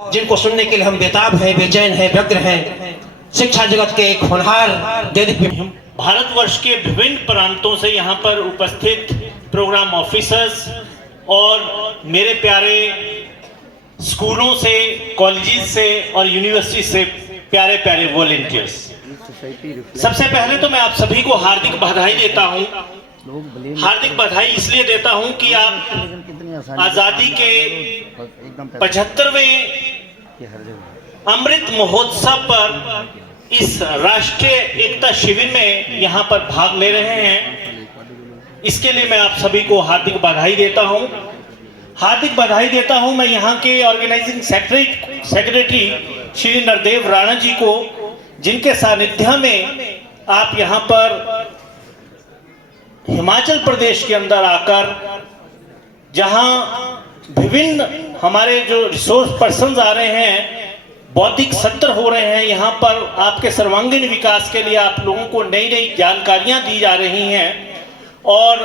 जिनको सुनने के लिए हम बेताब हैं, बेचैन हैं, व्यग्र हैं। शिक्षा जगत के एक होनहार भारतवर्ष के विभिन्न प्रांतों से यहाँ पर उपस्थित प्रोग्राम ऑफिसर्स और मेरे प्यारे स्कूलों से, कॉलेजेस से और यूनिवर्सिटी से प्यारे प्यारे वॉलंटियर्स, सबसे पहले तो मैं आप सभी को हार्दिक बधाई देता हूँ। हार्दिक बधाई इसलिए देता हूँ कि आप आज़ादी के 75वें अमृत महोत्सव पर इस राष्ट्रीय एकता शिविर में यहाँ पर भाग ले रहे हैं। इसके लिए मैं आप सभी को हार्दिक बधाई देता हूँ। हार्दिक बधाई देता हूँ मैं यहाँ के ऑर्गेनाइजिंग सेक्रेटरी श्री नरदेव राणा जी को, जिनके सानिध्य में आप यहाँ पर हिमाचल प्रदेश के अंदर आकर, जहाँ विभिन्न हमारे जो रिसोर्स पर्सन्स आ रहे हैं, बौद्धिक सत्र हो रहे हैं, यहाँ पर आपके सर्वांगीण विकास के लिए आप लोगों को नई नई जानकारियाँ दी जा रही हैं। और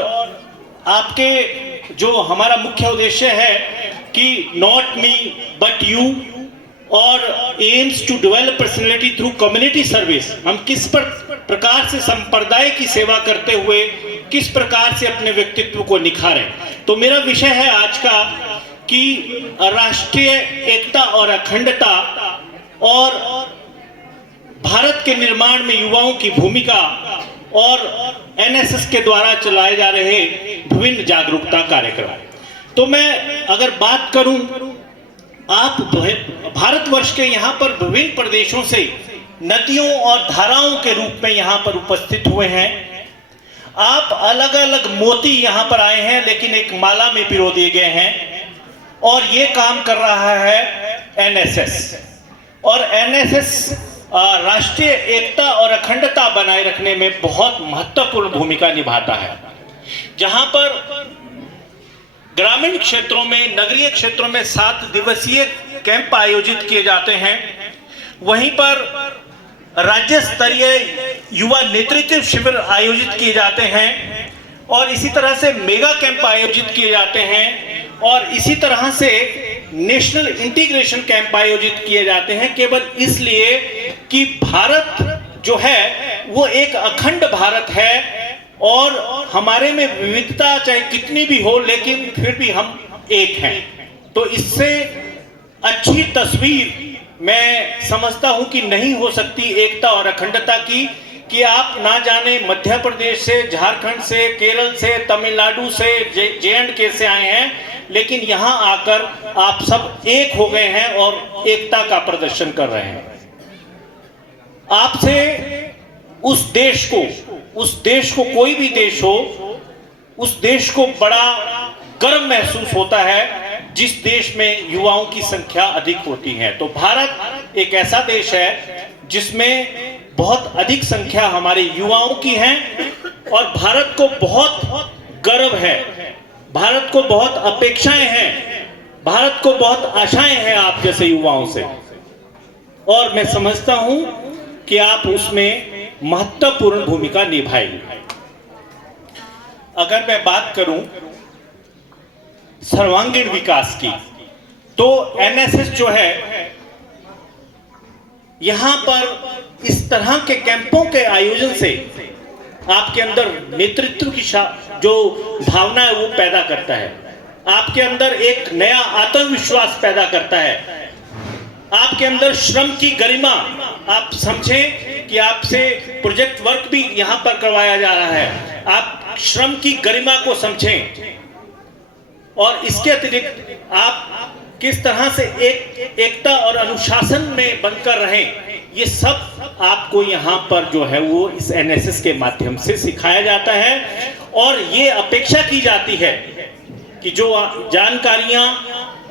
आपके जो हमारा मुख्य उद्देश्य है कि नॉट मी बट यू और aims to develop personality through community service, हम किस प्रकार से संप्रदाय की सेवा करते हुए किस प्रकार से अपने व्यक्तित्व को निखारें। तो मेरा विषय है आज का कि राष्ट्रीय एकता और अखंडता और भारत के निर्माण में युवाओं की भूमिका और एनएसएस के द्वारा चलाए जा रहे विभिन्न जागरूकता कार्यक्रम। तो मैं अगर बात करूं, आप भारतवर्ष के यहाँ पर विभिन्न प्रदेशों से नदियों और धाराओं के रूप में यहाँ पर उपस्थित हुए हैं। आप अलग अलग मोती यहाँ पर आए हैं, लेकिन एक माला में पिरो दिए गए हैं। और ये काम कर रहा है एनएसएस, और एनएसएस राष्ट्रीय एकता और अखंडता बनाए रखने में बहुत महत्वपूर्ण भूमिका निभाता है। जहां पर ग्रामीण क्षेत्रों में, नगरीय क्षेत्रों में 7 दिवसीय कैंप आयोजित किए जाते हैं, वहीं पर राज्य स्तरीय युवा नेतृत्व शिविर आयोजित किए जाते हैं, और इसी तरह से मेगा कैंप आयोजित किए जाते हैं, और इसी तरह से नेशनल इंटीग्रेशन कैंप आयोजित किए जाते हैं, केवल इसलिए कि भारत जो है वो एक अखंड भारत है, और हमारे में विविधता चाहे कितनी भी हो, लेकिन फिर भी हम एक हैं। तो इससे अच्छी तस्वीर मैं समझता हूं कि नहीं हो सकती एकता और अखंडता की, कि आप ना जाने मध्य प्रदेश से, झारखंड से, केरल से, तमिलनाडु से, जे&के से आए हैं, लेकिन यहाँ आकर आप सब एक हो गए हैं और एकता का प्रदर्शन कर रहे हैं। आपसे उस देश को कोई भी देश हो, उस देश को बड़ा गर्व महसूस होता है जिस देश में युवाओं की संख्या अधिक होती है। तो भारत एक ऐसा देश है जिसमें बहुत अधिक संख्या हमारे युवाओं की है, और भारत को बहुत गर्व है, भारत को बहुत अपेक्षाएं हैं, भारत को बहुत आशाएं हैं आप जैसे युवाओं से, और मैं समझता हूं कि आप उसमें महत्वपूर्ण भूमिका निभाएंगे। अगर मैं बात करूं सर्वांगीण विकास की, तो एनएसएस जो है यहां पर इस तरह के कैंपों के आयोजन से आपके अंदर नेतृत्व की जो भावना है वो पैदा करता है, आपके अंदर एक नया आत्मविश्वास पैदा करता है, आपके अंदर श्रम की गरिमा, आप समझें कि आपसे प्रोजेक्ट वर्क भी यहां पर करवाया जा रहा है, आप श्रम की गरिमा को समझें, और इसके अतिरिक्त आप किस तरह से एकता और अनुशासन में बनकर रहें, ये सब आपको यहाँ पर जो है वो इस एनएसएस के माध्यम से सिखाया जाता है। और ये अपेक्षा की जाती है कि जो जानकारियाँ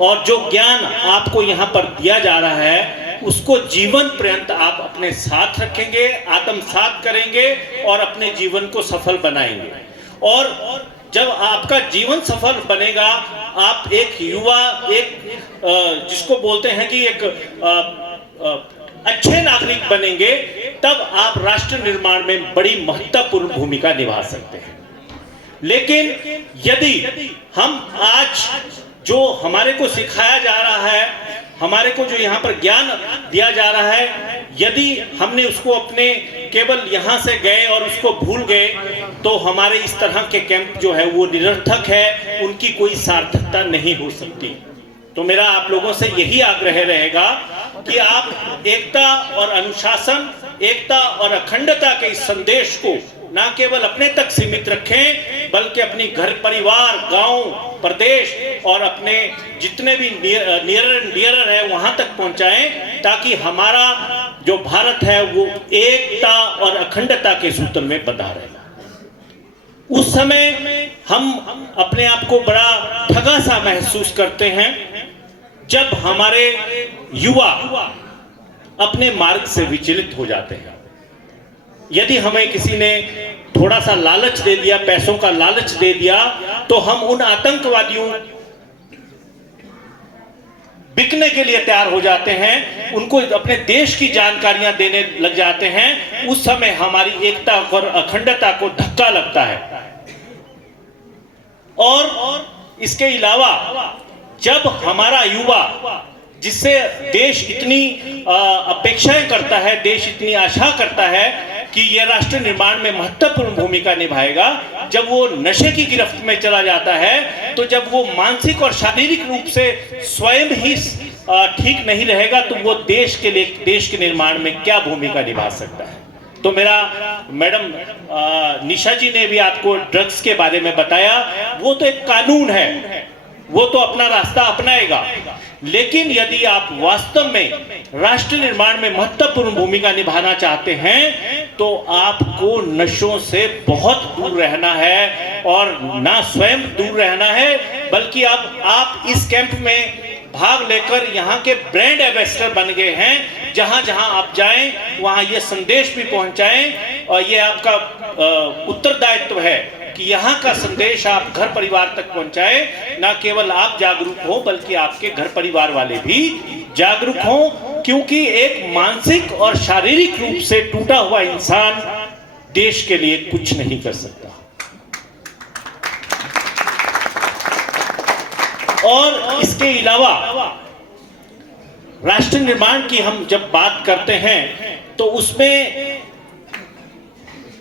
और जो ज्ञान आपको यहाँ पर दिया जा रहा है, उसको जीवन पर्यंत आप अपने साथ रखेंगे, आत्मसात करेंगे और अपने जीवन को सफल बनाएंगे। और जब आपका जीवन सफल बनेगा, आप एक युवा, एक जिसको बोलते हैं कि एक अच्छे नागरिक बनेंगे, तब आप राष्ट्र निर्माण में बड़ी महत्वपूर्ण भूमिका निभा सकते हैं। लेकिन यदि हम आज जो हमारे को सिखाया जा रहा है हमारे को जो यहाँ पर ज्ञान दिया जा रहा है, यदि हमने उसको अपने केवल यहाँ से गए और उसको भूल गए तो हमारे इस तरह के कैंप जो है वो निरर्थक है, उनकी कोई सार्थकता नहीं हो सकती। तो मेरा आप लोगों से यही आग्रह रहेगा कि आप एकता और अनुशासन, एकता और अखंडता के इस संदेश को ना केवल अपने तक सीमित रखें, बल्कि अपनी घर परिवार, गांव, प्रदेश और अपने जितने भी नियर एंड डियरर है वहां तक पहुंचाएं, ताकि हमारा जो भारत है वो एकता और अखंडता के सूत्र में बंधा रहे। उस समय हम अपने आप को बड़ा ठगा सा महसूस करते हैं जब हमारे युवा अपने मार्ग से विचलित हो जाते हैं। यदि हमें किसी ने थोड़ा सा लालच दे दिया, पैसों का लालच दे दिया, तो हम उन आतंकवादियों बिकने के लिए तैयार हो जाते हैं, उनको अपने देश की जानकारियां देने लग जाते हैं। उस समय हमारी एकता और अखंडता को धक्का लगता है। और इसके अलावा जब हमारा युवा, जिससे देश इतनी अपेक्षाएं करता है, देश इतनी आशा करता है कि यह राष्ट्र निर्माण में महत्वपूर्ण भूमिका निभाएगा, जब वो नशे की गिरफ्त में चला जाता है, तो जब वो मानसिक और शारीरिक रूप से स्वयं ही ठीक नहीं रहेगा, तो वो देश के लिए, देश के निर्माण में क्या भूमिका निभा सकता है। तो मेरा मैडम निशा जी ने भी आपको ड्रग्स के बारे में बताया, वो तो एक कानून है, वो तो अपना रास्ता अपनाएगा, लेकिन यदि आप वास्तव में राष्ट्र निर्माण में महत्वपूर्ण भूमिका निभाना चाहते हैं तो आपको नशों से बहुत दूर रहना है, और ना स्वयं दूर रहना है, बल्कि अब आप इस कैंप में भाग लेकर यहाँ के ब्रांड एम्बेसडर बन गए हैं। जहां जहां आप जाएं वहां ये संदेश भी पहुंचाएं, और ये आपका उत्तरदायित्व है कि यहाँ का संदेश आप घर परिवार तक पहुंचाएं। ना केवल आप जागरूक हो, बल्कि आपके घर परिवार वाले भी जागरूक हो, क्योंकि एक मानसिक और शारीरिक रूप से टूटा हुआ इंसान देश के लिए कुछ नहीं कर सकता। और इसके अलावा राष्ट्र निर्माण की हम जब बात करते हैं तो उसमें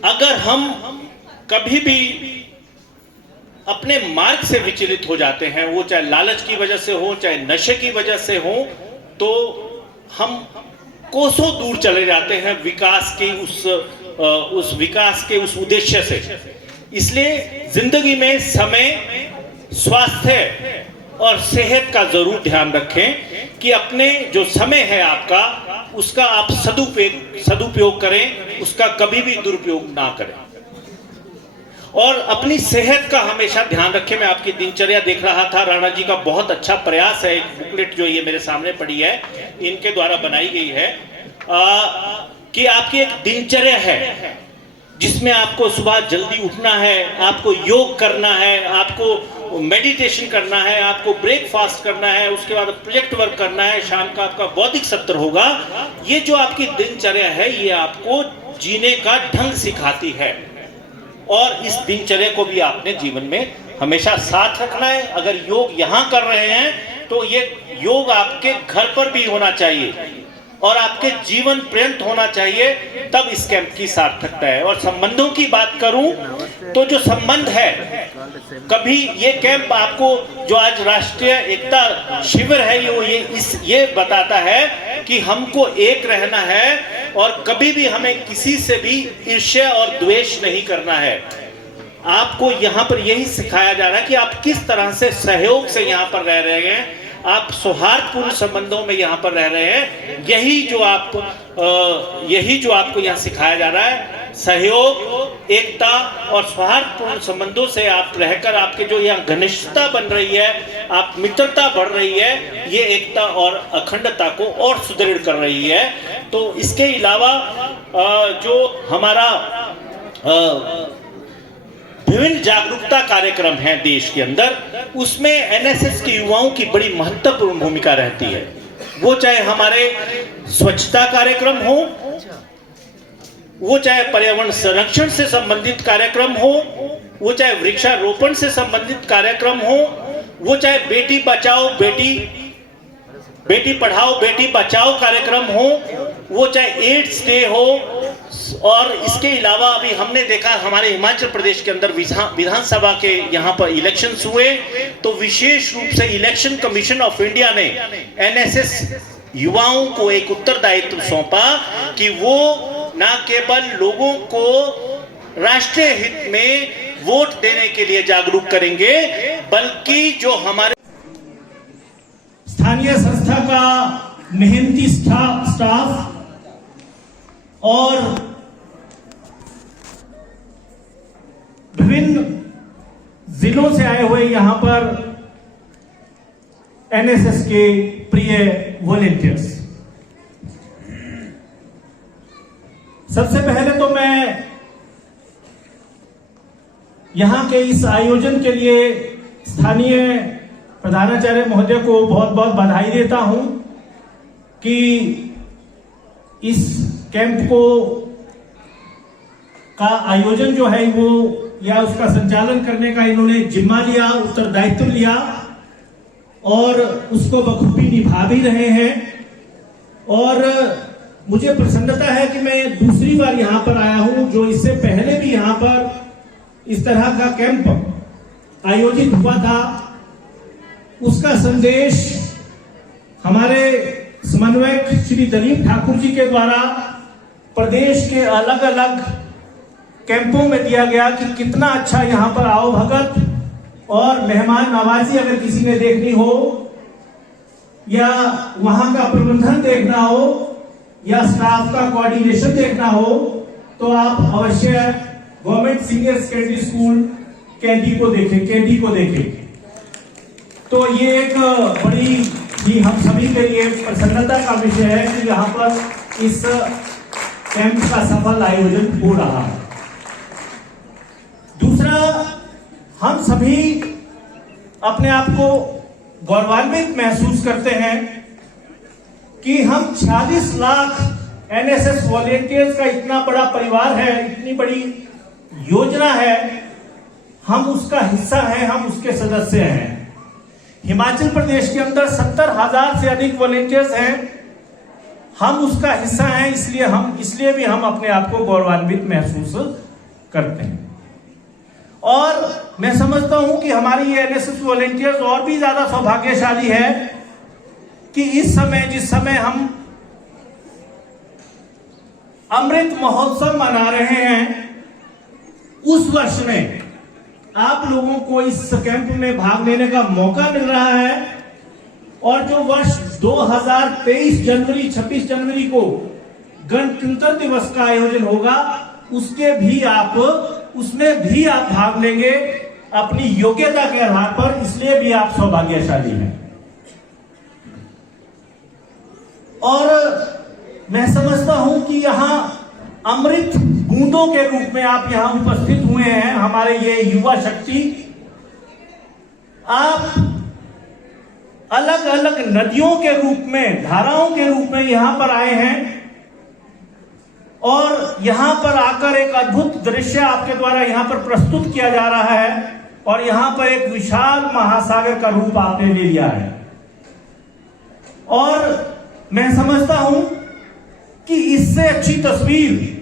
अगर हम कभी भी अपने मार्ग से विचलित हो जाते हैं, वो चाहे लालच की वजह से हो, चाहे नशे की वजह से हो, तो हम कोसों दूर चले जाते हैं विकास के उस विकास के उस उद्देश्य से। इसलिए जिंदगी में समय, स्वास्थ्य और सेहत का जरूर ध्यान रखें कि अपने जो समय है आपका, उसका आप सदुपयोग करें, उसका कभी भी दुरुपयोग ना करें। और अपनी सेहत का हमेशा ध्यान रखें। मैं आपकी दिनचर्या देख रहा था, राणा जी का बहुत अच्छा प्रयास है, एक बुकलेट जो ये मेरे सामने पड़ी है, इनके द्वारा बनाई गई है, कि आपकी एक दिनचर्या है जिसमें आपको सुबह जल्दी उठना है, आपको योग करना है, आपको मेडिटेशन करना है, आपको ब्रेकफास्ट करना है, उसके बाद प्रोजेक्ट वर्क करना है, शाम का आपका बौद्धिक सत्र होगा। ये जो आपकी दिनचर्या है ये आपको जीने का ढंग सिखाती है, और इस दिनचर्या को भी आपने जीवन में हमेशा साथ रखना है। अगर योग यहाँ कर रहे हैं तो ये योग आपके घर पर भी होना चाहिए और आपके जीवन पर्यंत होना चाहिए, तब इस कैंप की सार्थकता है। और संबंधों की बात करूं तो जो संबंध है, कभी ये कैंप आपको जो आज राष्ट्रीय एकता शिविर है ये बताता है कि हमको एक रहना है और कभी भी हमें किसी से भी ईर्ष्या और द्वेष नहीं करना है। आपको यहाँ पर यही सिखाया जा रहा है कि आप किस तरह से सहयोग से यहाँ पर रह रहे हैं, आप सौहार्दपूर्ण संबंधों में यहाँ पर रह रहे हैं। यही जो आपको यहाँ सिखाया जा रहा है। सहयोग, एकता और सौहार्दपूर्ण संबंधों से आप रहकर आपके जो यहाँ घनिष्ठता बन रही है, आप मित्रता बढ़ रही है, ये एकता और अखंडता को और सुदृढ़ कर रही है। तो इसके अलावा जो हमारा विभिन्न जागरूकता कार्यक्रम हैं देश के अंदर, उसमें एनएसएस के युवाओं की बड़ी महत्वपूर्ण भूमिका रहती है। वो चाहे हमारे स्वच्छता कार्यक्रम हो, वो चाहे पर्यावरण संरक्षण से संबंधित कार्यक्रम हो, वो चाहे वृक्षारोपण से संबंधित कार्यक्रम हो, वो चाहे बेटी बचाओ बेटी बेटी पढ़ाओ बेटी बचाओ कार्यक्रम हो, वो चाहे एड्स डे हो, और इसके अलावा अभी हमने देखा हमारे हिमाचल प्रदेश के अंदर विधानसभा के यहाँ पर इलेक्शंस हुए, तो विशेष रूप से इलेक्शन कमीशन ऑफ इंडिया ने एनएसएस युवाओं को एक उत्तरदायित्व सौंपा कि वो न केवल लोगों को राष्ट्रीय हित में वोट देने के लिए जागरूक करेंगे, बल्कि जो हमारे स्थानीय संस्था का मेहनती स्टाफ और विभिन्न जिलों से आए हुए यहां पर एनएसएस के प्रिय वॉलेंटियर्स, सबसे पहले तो मैं यहां के इस आयोजन के लिए स्थानीय प्रधानाचार्य महोदय को बहुत बहुत बधाई देता हूं कि इस कैंप को का आयोजन जो है वो या उसका संचालन करने का इन्होंने जिम्मा लिया, उत्तरदायित्व लिया और उसको बखूबी निभा भी रहे हैं। और मुझे प्रसन्नता है कि मैं दूसरी बार यहां पर आया हूं, जो इससे पहले भी यहां पर इस तरह का कैंप आयोजित हुआ था। उसका संदेश हमारे समन्वयक श्री दलीप ठाकुर जी के द्वारा प्रदेश के अलग अलग कैंपों में दिया गया कि कितना अच्छा यहाँ पर आओ भगत और मेहमान नवाजी अगर किसी ने देखनी हो या वहां का प्रबंधन देखना हो या स्टाफ का कोऑर्डिनेशन देखना हो, तो आप अवश्य government senior secondary school KD को देखें। तो ये एक बड़ी ही हम सभी के लिए प्रसन्नता का विषय है कि यहाँ पर इस कैंप का सफल आयोजन हो रहा है। दूसरा, हम सभी अपने आप को गौरवान्वित महसूस करते हैं कि हम 46 लाख एनएसएस वॉलेंटियर्स का इतना बड़ा परिवार है, इतनी बड़ी योजना है, हम उसका हिस्सा हैं, हम उसके सदस्य हैं। हिमाचल प्रदेश के अंदर 70,000 से अधिक वॉलेंटियर्स हैं, हम उसका हिस्सा हैं, इसलिए भी हम अपने आप को गौरवान्वित महसूस करते हैं। और मैं समझता हूं कि हमारी ये एनएसएस वॉलेंटियर्स और भी ज्यादा सौभाग्यशाली है कि इस समय जिस समय हम अमृत महोत्सव मना रहे हैं, उस वर्ष में आप लोगों को इस कैंप में भाग लेने का मौका मिल रहा है। और जो वर्ष 2023 जनवरी 26 जनवरी को गणतंत्र दिवस का आयोजन होगा, उसमें भी आप भाग लेंगे अपनी योग्यता के आधार पर, इसलिए भी आप सौभाग्यशाली हैं। और मैं समझता हूं कि यहां अमृत बूंदों के रूप में आप यहां उपस्थित हुए हैं, हमारे ये युवा शक्ति। आप अलग अलग नदियों के रूप में, धाराओं के रूप में यहां पर आए हैं और यहां पर आकर एक अद्भुत दृश्य आपके द्वारा यहां पर प्रस्तुत किया जा रहा है और यहां पर एक विशाल महासागर का रूप आपने ले लिया है। और मैं समझता हूं कि इससे अच्छी तस्वीर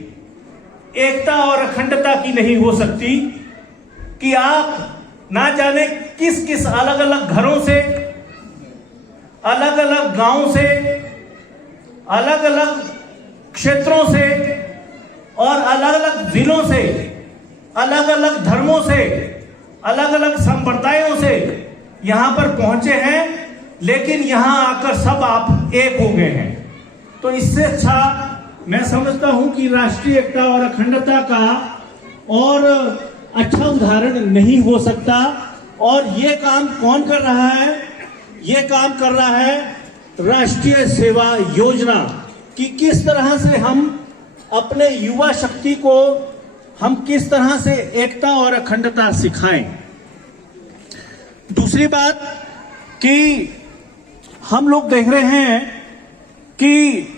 एकता और अखंडता की नहीं हो सकती कि आप ना जाने किस किस अलग अलग घरों से, अलग अलग गांवों से, अलग अलग क्षेत्रों से और अलग अलग जिलों से, अलग अलग धर्मों से, अलग अलग संप्रदायों से यहां पर पहुंचे हैं, लेकिन यहां आकर सब आप एक हो गए हैं। तो इससे अच्छा मैं समझता हूं कि राष्ट्रीय एकता और अखंडता का और अच्छा उदाहरण नहीं हो सकता। और ये काम कौन कर रहा है? ये काम कर रहा है राष्ट्रीय सेवा योजना कि किस तरह से हम अपने युवा शक्ति को हम किस तरह से एकता और अखंडता सिखाएं। दूसरी बात कि हम लोग देख रहे हैं कि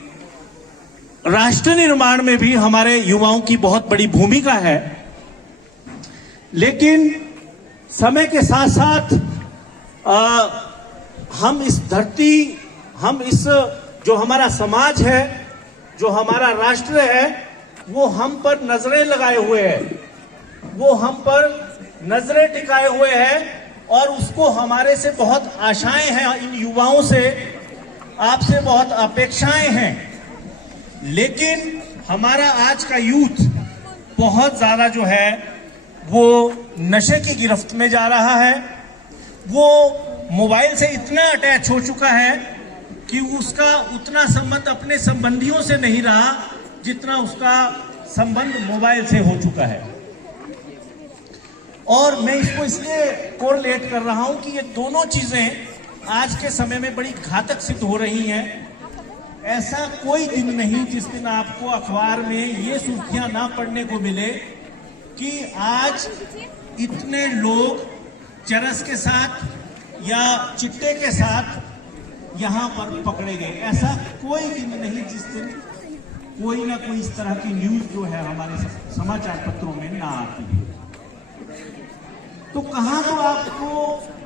राष्ट्र निर्माण में भी हमारे युवाओं की बहुत बड़ी भूमिका है, लेकिन समय के साथ साथ हम इस धरती, हम इस जो हमारा समाज है, जो हमारा राष्ट्र है, वो हम पर नजरें लगाए हुए है, वो हम पर नजरें टिकाए हुए है और उसको हमारे से बहुत आशाएं हैं, इन युवाओं से, आपसे बहुत अपेक्षाएं हैं। लेकिन हमारा आज का यूथ बहुत ज्यादा जो है वो नशे की गिरफ्त में जा रहा है। वो मोबाइल से इतना अटैच हो चुका है कि उसका उतना संबंध अपने संबंधियों से नहीं रहा जितना उसका संबंध मोबाइल से हो चुका है। और मैं इसको इसलिए कोरिलेट कर रहा हूं कि ये दोनों चीजें आज के समय में बड़ी घातक सिद्ध हो रही हैं। ऐसा कोई दिन नहीं जिस दिन आपको अखबार में ये सुर्खियां ना पढ़ने को मिले कि आज इतने लोग चरस के साथ या चिट्टे के साथ यहां पर पकड़े गए। ऐसा कोई दिन नहीं जिस दिन कोई ना कोई इस तरह की न्यूज जो है हमारे समाचार पत्रों में ना आती है। तो कहां तो आपको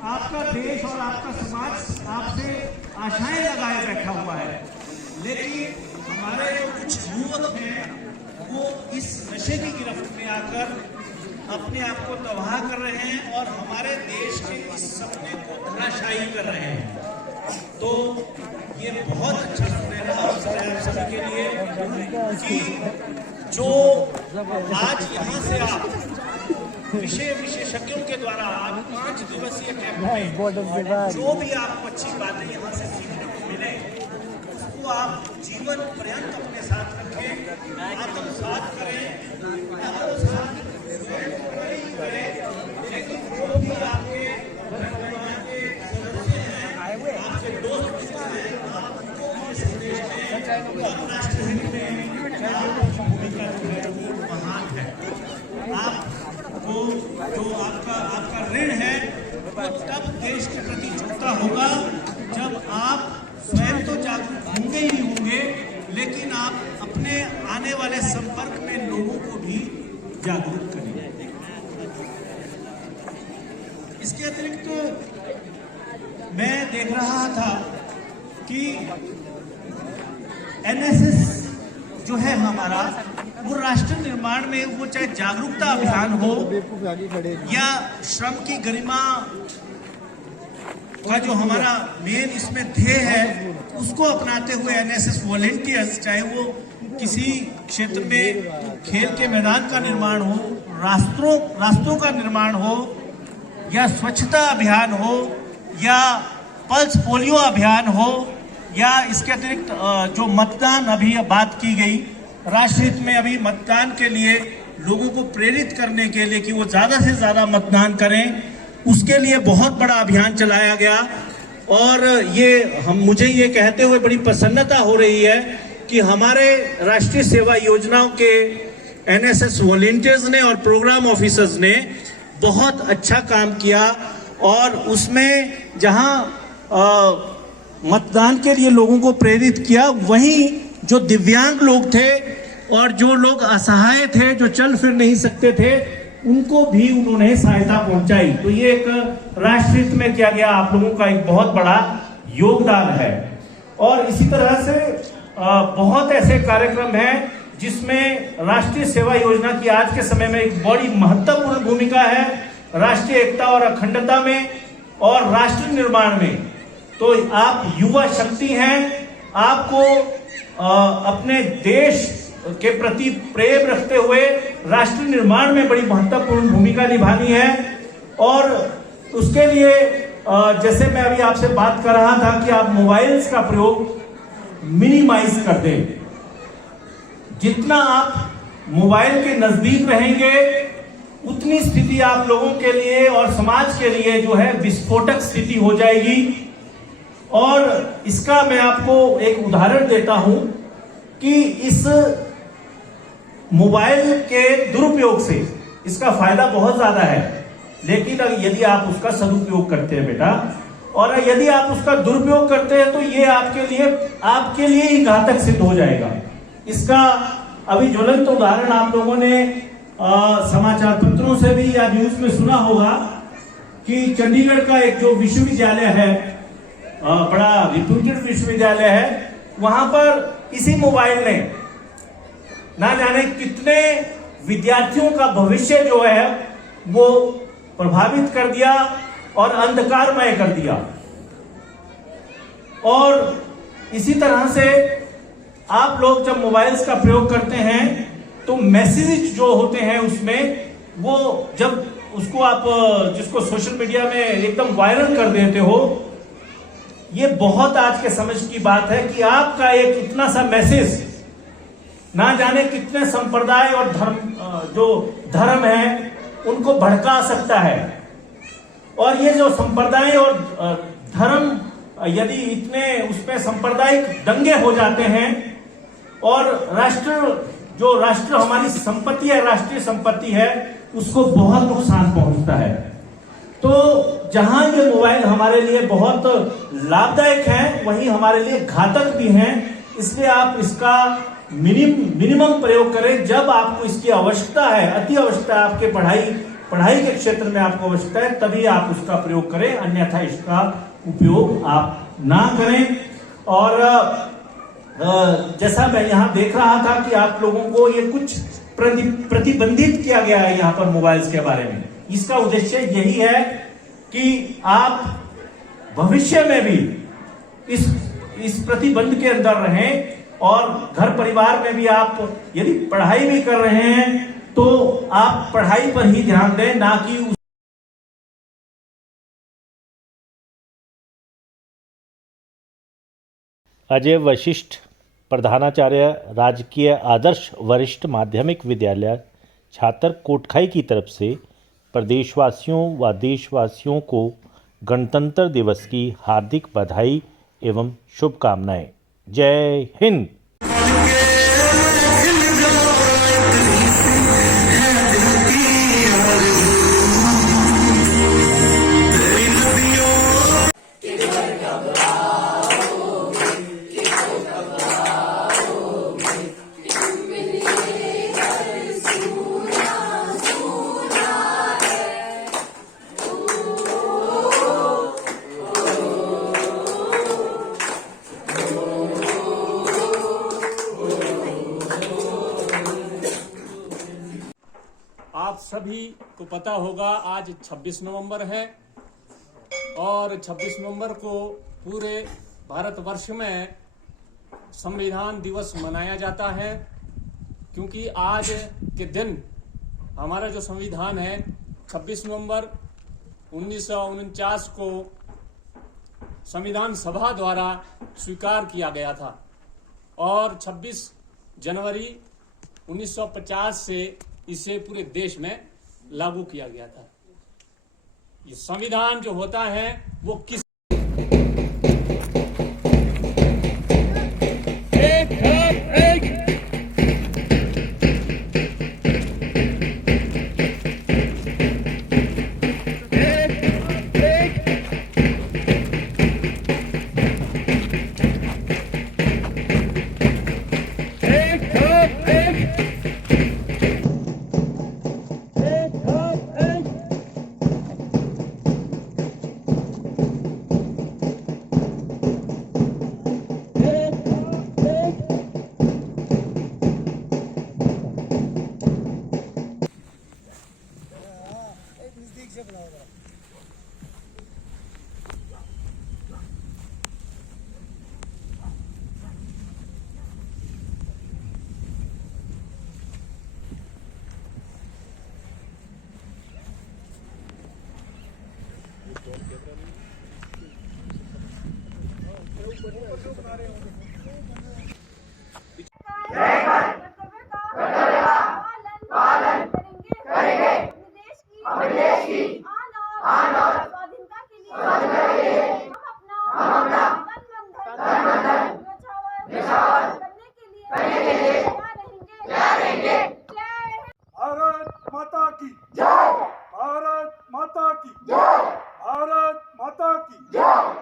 आपका देश और आपका समाज आपसे आशाएं लगाए बैठा हुआ है, लेकिन हमारे जो कुछ युवक हैं वो इस नशे की गिरफ्त में आकर अपने आप को तबाह कर रहे हैं और हमारे देश के इस सपने को धराशायी कर रहे हैं। तो ये बहुत अच्छा सुनेगा आप सभी के लिए कि जो आज यहाँ से आप विशेषज्ञों के द्वारा आज 5 दिवसीय कैंप में जो भी आपको अच्छी बातें यहाँ से सीखने को मिले उसको आप जीवन पर्यंत अपने साथ रखें, आत्मसात करें, आत्मसात लेकिन जो भी आपके परिवार के सदस्य हैं, आपके दोस्त हैं, आपको इस देश में राष्ट्र हित में आपकी भूमिका जो है वो महान है। आपको जो आपका ऋण है वो तब देश के प्रति चुकता होगा जब आप स्वयं तो जागरूक होंगे ही होंगे, लेकिन आप अपने आने वाले संपर्क में लोगों को भी जागरूक करेंगे। इसके अतिरिक्त मैं देख रहा था कि एनएसएस जो है हमारा वो राष्ट्र निर्माण में, वो चाहे जागरूकता अभियान हो या श्रम की गरिमा का जो हमारा मेन इसमें ध्येय है उसको अपनाते हुए एनएसएस वॉलंटियर्स, चाहे वो किसी क्षेत्र में खेल के मैदान का निर्माण हो, रास्तों का निर्माण हो, या स्वच्छता अभियान हो, या पल्स पोलियो अभियान हो, या इसके अतिरिक्त जो मतदान अभी बात की गई, राष्ट्रहित में अभी मतदान के लिए लोगों को प्रेरित करने के लिए कि वो ज़्यादा से ज़्यादा मतदान करें, उसके लिए बहुत बड़ा अभियान चलाया गया। और ये मुझे ये कहते हुए बड़ी प्रसन्नता हो रही है कि हमारे राष्ट्रीय सेवा योजनाओं के एनएसएस वॉलंटियर्स ने और प्रोग्राम ऑफिसर्स ने बहुत अच्छा काम किया। और उसमें जहां मतदान के लिए लोगों को प्रेरित किया, वहीं जो दिव्यांग लोग थे और जो लोग असहाय थे, जो चल फिर नहीं सकते थे, उनको भी उन्होंने सहायता पहुंचाई। तो ये एक राष्ट्रहित में किया गया आप लोगों का एक बहुत बड़ा योगदान है। और इसी तरह से बहुत ऐसे कार्यक्रम हैं जिसमें राष्ट्रीय सेवा योजना की आज के समय में एक बड़ी महत्वपूर्ण भूमिका है राष्ट्रीय एकता और अखंडता में और राष्ट्र निर्माण में। तो आप युवा शक्ति हैं, आपको अपने देश के प्रति प्रेम रखते हुए राष्ट्र निर्माण में बड़ी महत्वपूर्ण भूमिका निभानी है। और उसके लिए जैसे मैं अभी आपसे बात कर रहा था कि आप मोबाइल्स का प्रयोग मिनिमाइज कर दें। जितना आप मोबाइल के नजदीक रहेंगे उतनी स्थिति आप लोगों के लिए और समाज के लिए जो है विस्फोटक स्थिति हो जाएगी। और इसका मैं आपको एक उदाहरण देता हूं कि इस मोबाइल के दुरुपयोग से इसका फायदा बहुत ज्यादा है, लेकिन यदि आप उसका सदुपयोग करते हैं बेटा, और यदि आप उसका दुरुपयोग करते हैं तो ये आपके लिए ही घातक सिद्ध हो जाएगा। इसका अभी ज्वलंत उदाहरण आप लोगों ने समाचार पत्रों से भी या न्यूज में सुना होगा कि चंडीगढ़ का एक जो विश्वविद्यालय है, बड़ा रिप्यूटेड विश्वविद्यालय है, वहां पर इसी मोबाइल ने ना जाने कितने विद्यार्थियों का भविष्य जो है वो प्रभावित कर दिया और अंधकारमय कर दिया। और इसी तरह से आप लोग जब मोबाइल्स का प्रयोग करते हैं तो मैसेज जो होते हैं उसमें वो जब उसको आप जिसको सोशल मीडिया में एकदम वायरल कर देते हो, ये बहुत आज के समझ की बात है कि आपका एक इतना सा मैसेज ना जाने कितने संप्रदाय और धर्म है उनको भड़का सकता है। और ये जो संप्रदाय और धर्म यदि इतने उसमें सांप्रदायिक दंगे हो जाते हैं और राष्ट्र हमारी संपत्ति है, राष्ट्रीय संपत्ति है, उसको बहुत नुकसान पहुंचता है। तो जहां ये मोबाइल हमारे लिए बहुत लाभदायक है, वहीं हमारे लिए घातक भी हैं। इसलिए आप इसका मिनिमम प्रयोग करें। जब आपको इसकी आवश्यकता है, अति आवश्यकता है, आपके पढ़ाई के क्षेत्र में आपको आवश्यकता है, तभी आप उसका प्रयोग करें, अन्यथा इसका उपयोग आप ना करें। और जैसा मैं यहां देख रहा था कि आप लोगों को ये कुछ प्रतिबंधित किया गया है यहां पर मोबाइल्स के बारे में। इसका उद्देश्य यही है कि आप भविष्य में भी इस प्रतिबंध के अंदर रहें और घर परिवार में भी आप यदि पढ़ाई भी कर रहे हैं तो आप पढ़ाई पर ही ध्यान दें, ना कि अजय वशिष्ठ, प्रधानाचार्य, राजकीय आदर्श वरिष्ठ माध्यमिक विद्यालय छात्र कोटखाई की तरफ से प्रदेशवासियों व देशवासियों को गणतंत्र दिवस की हार्दिक बधाई एवं शुभकामनाएं। जय हिंद। आप सभी को पता होगा आज 26 नवंबर है और 26 नवंबर को पूरे भारतवर्ष में संविधान दिवस मनाया जाता है, क्योंकि आज के दिन हमारा जो संविधान है 26 नवंबर 1949 को संविधान सभा द्वारा स्वीकार किया गया था और 26 जनवरी 1950 से इसे पूरे देश में लागू किया गया था। ये संविधान जो होता है वो किस जय।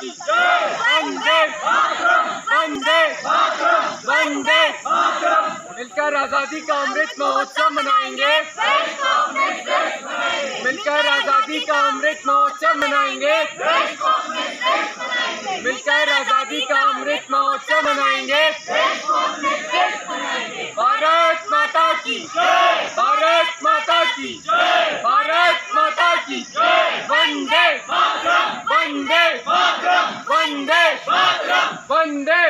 की वंदे वंदे वंदे मिलकर आजादी का अमृत महोत्सव मनाएंगे मिलकर आजादी का अमृत महोत्सव मनाएंगे मिलकर आजादी का अमृत महोत्सव मनाएंगे भारत माता की भारत माता की भारत माता की वंदे वंदे वंदे वंदे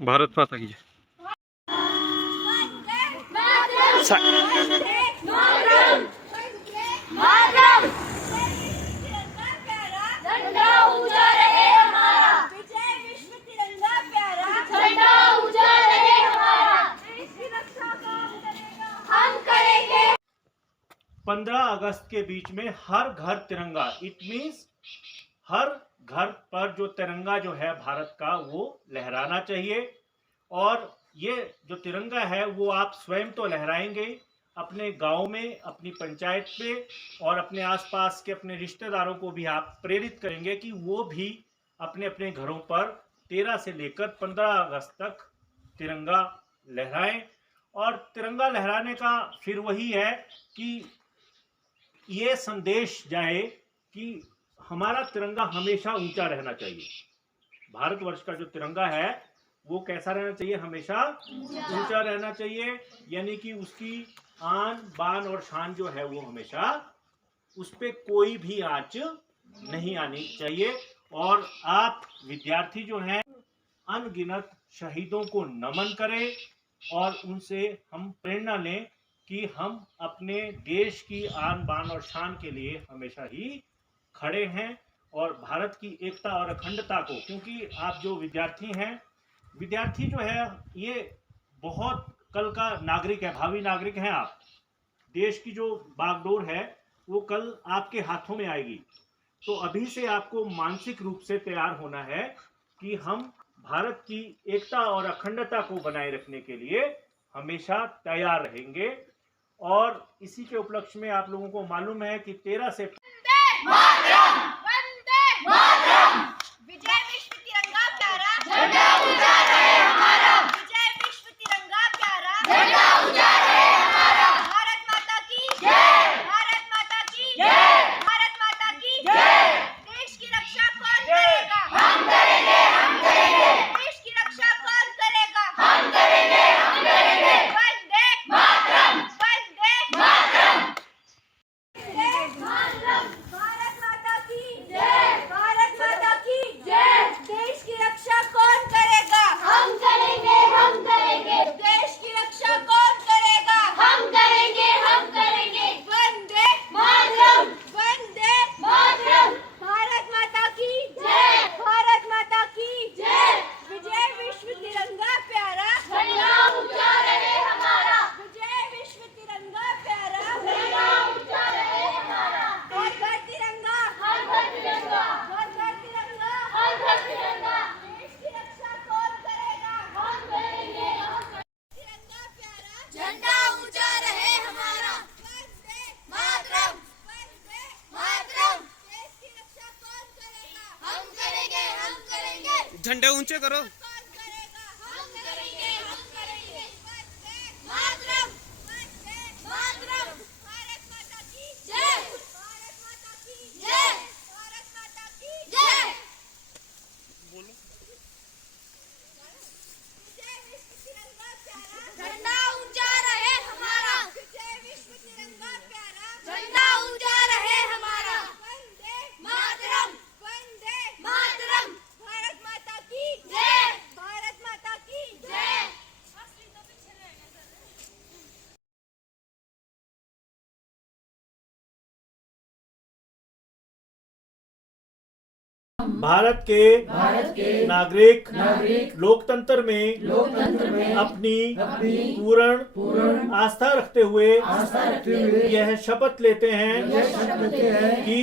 भारत माता की जय। झंडा ऊंचा रहे हमारा विजय विश्व तिरंगा प्यारा झंडा ऊंचा रहे हमारा देश की रक्षा कौन करेगा हम करेंगे। 15 अगस्त के बीच में हर घर तिरंगा, इट मीन्स हर घर पर जो तिरंगा जो है भारत का वो लहराना चाहिए। और ये जो तिरंगा है वो आप स्वयं तो लहराएंगे, अपने गांव में, अपनी पंचायत पे और अपने आसपास के अपने रिश्तेदारों को भी आप प्रेरित करेंगे कि वो भी अपने अपने घरों पर 13 से लेकर 15 अगस्त तक तिरंगा लहराएं। और तिरंगा लहराने का फिर वही है कि ये संदेश जाए कि हमारा तिरंगा हमेशा ऊंचा रहना चाहिए। भारतवर्ष का जो तिरंगा है वो कैसा रहना चाहिए? हमेशा ऊंचा रहना चाहिए, यानी कि उसकी आन बान और शान जो है वो हमेशा, उस पे कोई भी आंच नहीं आनी चाहिए। और आप विद्यार्थी जो हैं अनगिनत शहीदों को नमन करें और उनसे हम प्रेरणा लें कि हम अपने देश की आन बान और शान के लिए हमेशा ही खड़े हैं और भारत की एकता और अखंडता को, क्योंकि आप जो विद्यार्थी हैं, विद्यार्थी जो है ये बहुत कल का नागरिक है, भावी नागरिक हैं आप। देश की जो बागडोर है वो कल आपके हाथों में आएगी। तो अभी से आपको मानसिक रूप से तैयार होना है कि हम भारत की एकता और अखंडता को बनाए रखने के लिए हमेशा तैयार रहेंगे। और इसी के उपलक्ष्य में आप लोगों को मालूम है कि 13 से विजय विश्व तिरंगा प्यारा झंडा ऊंचा रहे हमारा विजय विश्व तिरंगा प्यारा झंडा ऊंचा रहे हमारा भारत माता की जय भारत माता की जय भारत माता की जय। देश की रक्षा कौन करेगा? हम करेंगे हम करेंगे। देश की रक्षा कौन करेगा? हम करेंगे हम करेंगे। वंदे मातरम वंदे मातरम भारत माता की जय भारत माता की जय। देश की रक्षा कौन करेगा? हम करेंगे हम करेंगे। देश की रक्षा कौन करेगा? हम करेंगे हम करेंगे। वंदे मातरम वंदे मातरम भारत माता की जय भारत माता की जय। विजय विश्व तिरंगा प्यारा झंडा ऊंचा रहे हमारा विजय विश्व तिरंगा प्यारा झंडा ऊंचा रहे हमारा। हर घर तिरंगा हर घर तिरंगा हर घर तिरंगा हर घर तिरंगा। देश की रक्षा कौन करेगा? हम करेंगे हम तिरंगा प्यारा झंडा ऊंचा रहे हमारा वंदे मातरम वंदे मातरम। देश की रक्षा कौन करेगा? हम करेंगे हम करेंगे। झंडे ऊंचे करो। कौन करेगा? हम करेंगे हम करेंगे। वंदे मातरम वंदे मातरम। भारत माता की जय भारत माता की जय भारत माता की जय। विजय विश्व तिरंगा प्यारा झंडा ऊंचा रहे हमारा विजय विश्व तिरंगा प्यारा झंडा ऊंचा रहे हमारा। वंदे मातरम वंदे मातरम। भारत माता की जय भारत के नागरिक लोकतंत्र में अपनी पूर्ण आस्था रखते हुए यह शपथ लेते हैं कि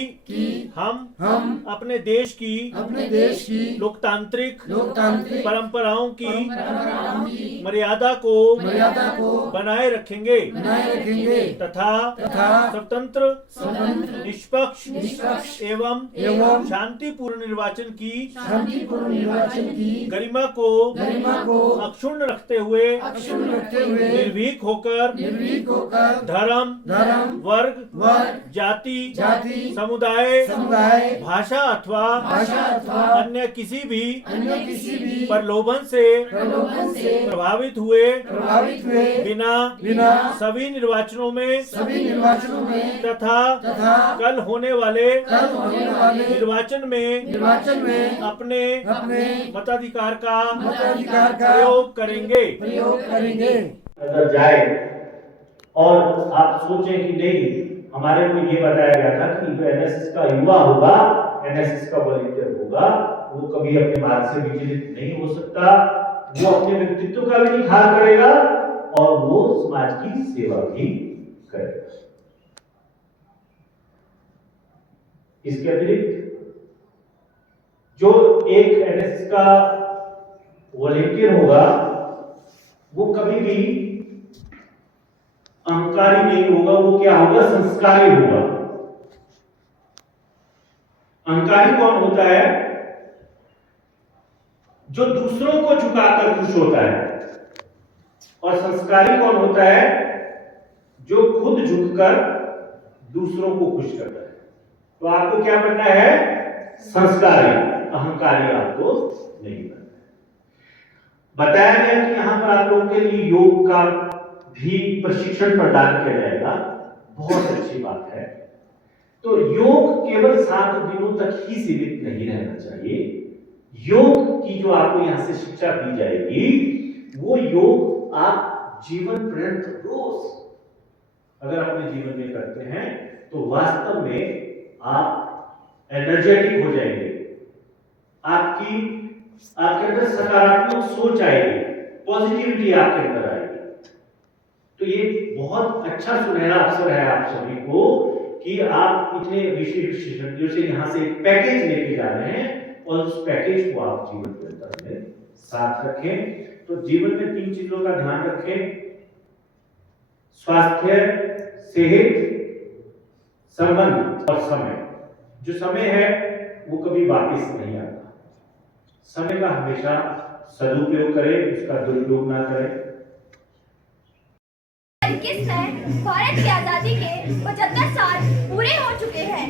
हम अपने देश की लोकतांत्रिक परंपराओं की मर्यादा को बनाए रखेंगे तथा स्वतंत्र निष्पक्ष एवं शांतिपूर्ण निर्वाचन की गरिमा को अक्षुण्ण रखते हुए निर्भीक होकर धर्म वर्ग जाति समुदाय भाषा अथवा अन्य किसी भी प्रलोभन से प्रभावित हुए बिना सभी निर्वाचनों में तथा कल होने वाले निर्वाचन में अपने मताधिकार का प्रयोग करेंगे। अगर जाए और आप सोचें कि नहीं, हमारे को ये बताया गया था कि जो एनएसएस का युवा होगा, एनएसएस का वॉलंटियर होगा, वो कभी अपने बात से विचलित नहीं हो सकता, वो अपने व्यक्तित्व का भी निखार करेगा और वो समाज की सेवा भी करेगा। इसके अतिरिक्त जो एक एनएसएस का वॉलंटियर होगा वो कभी भी अहंकारी नहीं होगा, वो क्या होगा, संस्कारी होगा। अहंकारी कौन होता है? जो दूसरों को झुकाकर खुश होता है। और संस्कारी कौन होता है? जो खुद झुककर दूसरों को खुश करता है। तो आपको क्या बनना है? संस्कारी, अहंकारी आपको नहीं बनना। बताया गया कि यहां पर आप लोगों के लिए योग का भी प्रशिक्षण प्रदान किया जाएगा, बहुत अच्छी बात है। तो योग केवल 7 दिनों तक ही सीमित नहीं रहना चाहिए। योग की जो आपको यहां से शिक्षा दी जाएगी, वो योग आप जीवन पर्यंत रोज अगर अपने जीवन में करते हैं तो वास्तव में आप एनर्जेटिक हो जाएंगे, आपके अंदर सकारात्मक सोच आएगी, पॉजिटिविटी आपके अंदर आएगी। तो ये बहुत अच्छा सुनहरा अवसर है आप सभी को कि आप इतने विशेषज्ञों से यहाँ से एक पैकेज लेके जा रहे हैं और उस पैकेज को आप जीवन पर्यंत में साथ रखें। तो जीवन में 3 चीजों का ध्यान रखें: स्वास्थ्य, सेहत, संबंध और समय। जो समय है वो कभी वापस नहीं आता। समय का हमेशा सदुपयोग करें, उसका दुरुपयोग ना करें। 21 में भारत की आजादी के 75 साल पूरे हो चुके हैं।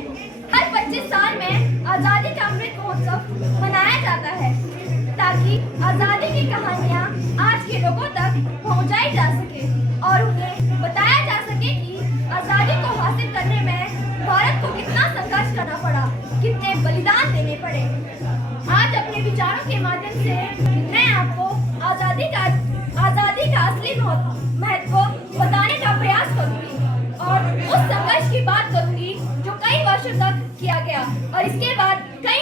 हर 25 साल में आजादी का अमृत महोत्सव मनाया जाता है ताकि आजादी की कहानियां आज के लोगों तक पहुंचाई जा सके और उन्हें बताया जा सके कि आजादी को हासिल करने में भारत को कितना संघर्ष करना पड़ा, कितने बलिदान देने पड़े। आज अपने विचारों के माध्यम से मैं आपको आजादी का असली महत्व बताने का प्रयास करूंगी और उस संघर्ष की बात करूंगी जो कई वर्षों तक किया गया और इसके बाद कई